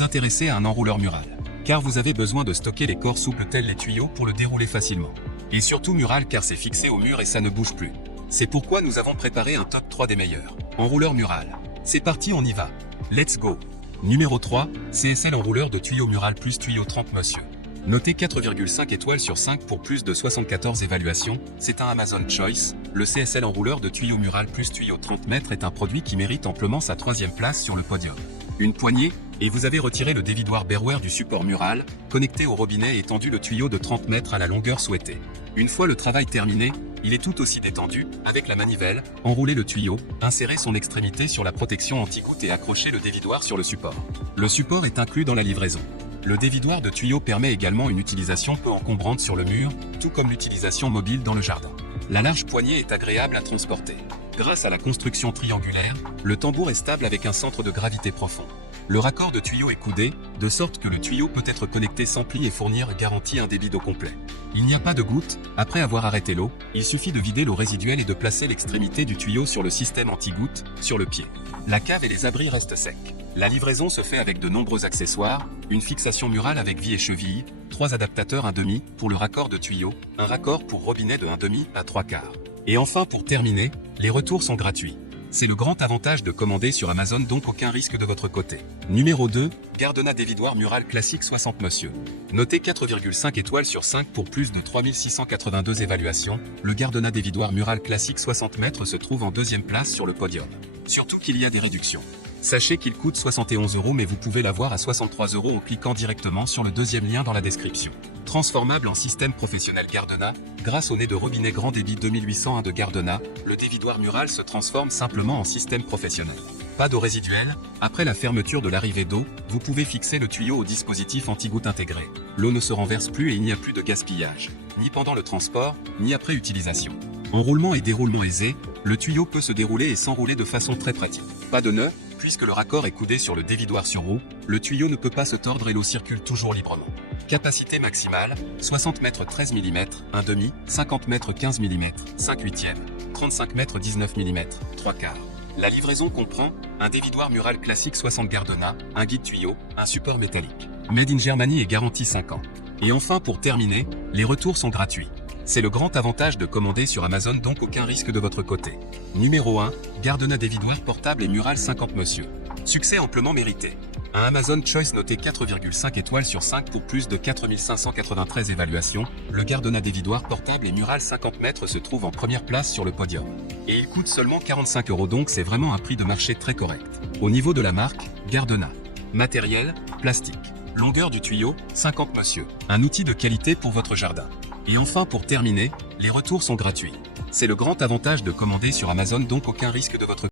vous intéressez à un enrouleur mural, car vous avez besoin de stocker les corps souples tels les tuyaux pour le dérouler facilement. Et surtout mural car c'est fixé au mur et ça ne bouge plus. C'est pourquoi nous avons préparé un top 3 des meilleurs. Enrouleur mural. C'est parti, on y va. Let's go. Numéro 3, CSL enrouleur de tuyaux mural plus tuyau 30 monsieur. Notez 4,5 étoiles sur 5 pour plus de 74 évaluations, c'est un Amazon Choice. Le CSL enrouleur de tuyaux mural plus tuyau 30 mètres est un produit qui mérite amplement sa 3e place sur le podium. Une poignée, et vous avez retiré le dévidoir Berware du support mural, connecté au robinet et étendu le tuyau de 30 mètres à la longueur souhaitée. Une fois le travail terminé, il est tout aussi détendu, avec la manivelle, enrouler le tuyau, insérer son extrémité sur la protection anti-goutte et accrocher le dévidoir sur le support. Le support est inclus dans la livraison. Le dévidoir de tuyau permet également une utilisation peu encombrante sur le mur, tout comme l'utilisation mobile dans le jardin. La large poignée est agréable à transporter. Grâce à la construction triangulaire, le tambour est stable avec un centre de gravité profond. Le raccord de tuyau est coudé, de sorte que le tuyau peut être connecté sans pli et fournir garantie un débit d'eau complet. Il n'y a pas de goutte, après avoir arrêté l'eau, il suffit de vider l'eau résiduelle et de placer l'extrémité du tuyau sur le système anti-goutte, sur le pied. La cave et les abris restent secs. La livraison se fait avec de nombreux accessoires, une fixation murale avec vis et cheville, 3 adaptateurs 1/2 pour le raccord de tuyau, un raccord pour robinet de 1/2 à 3/4. Et enfin pour terminer, les retours sont gratuits. C'est le grand avantage de commander sur Amazon, donc aucun risque de votre côté. Numéro 2, Gardena dévidoir mural classique 60 monsieur. Notez 4,5 étoiles sur 5 pour plus de 3682 évaluations, le Gardena dévidoir mural classique 60 mètres se trouve en 2e place sur le podium. Surtout qu'il y a des réductions. Sachez qu'il coûte 71 € mais vous pouvez l'avoir à 63 € en cliquant directement sur le 2e lien dans la description. Transformable en système professionnel Gardena, grâce au nez de robinet grand débit 2801 de Gardena, le dévidoir mural se transforme simplement en système professionnel. Pas d'eau résiduelle, après la fermeture de l'arrivée d'eau, vous pouvez fixer le tuyau au dispositif anti-goutte intégré. L'eau ne se renverse plus et il n'y a plus de gaspillage, ni pendant le transport, ni après utilisation. Enroulement et déroulement aisé, le tuyau peut se dérouler et s'enrouler de façon très pratique. Pas de nœud, puisque le raccord est coudé sur le dévidoir sur roue, le tuyau ne peut pas se tordre et l'eau circule toujours librement. Capacité maximale, 60 mètres 13 mm, 1/2, 50 mètres 15 mm, 5/8, 35 mètres 19 mm, 3/4. La livraison comprend un dévidoir mural classique 60 Gardena, un guide tuyau, un support métallique. Made in Germany et garantie 5 ans. Et enfin pour terminer, les retours sont gratuits. C'est le grand avantage de commander sur Amazon, donc aucun risque de votre côté. Numéro 1, Gardena dévidoir portable et mural 50 monsieur. Succès amplement mérité. Un Amazon Choice noté 4,5 étoiles sur 5 pour plus de 4593 évaluations, le Gardena dévidoir portable et mural 50 mètres se trouve en première place sur le podium. Et il coûte seulement 45 €, donc c'est vraiment un prix de marché très correct. Au niveau de la marque, Gardena. Matériel, plastique. Longueur du tuyau, 50 monsieur. Un outil de qualité pour votre jardin. Et enfin pour terminer, les retours sont gratuits. C'est le grand avantage de commander sur Amazon, donc aucun risque de votre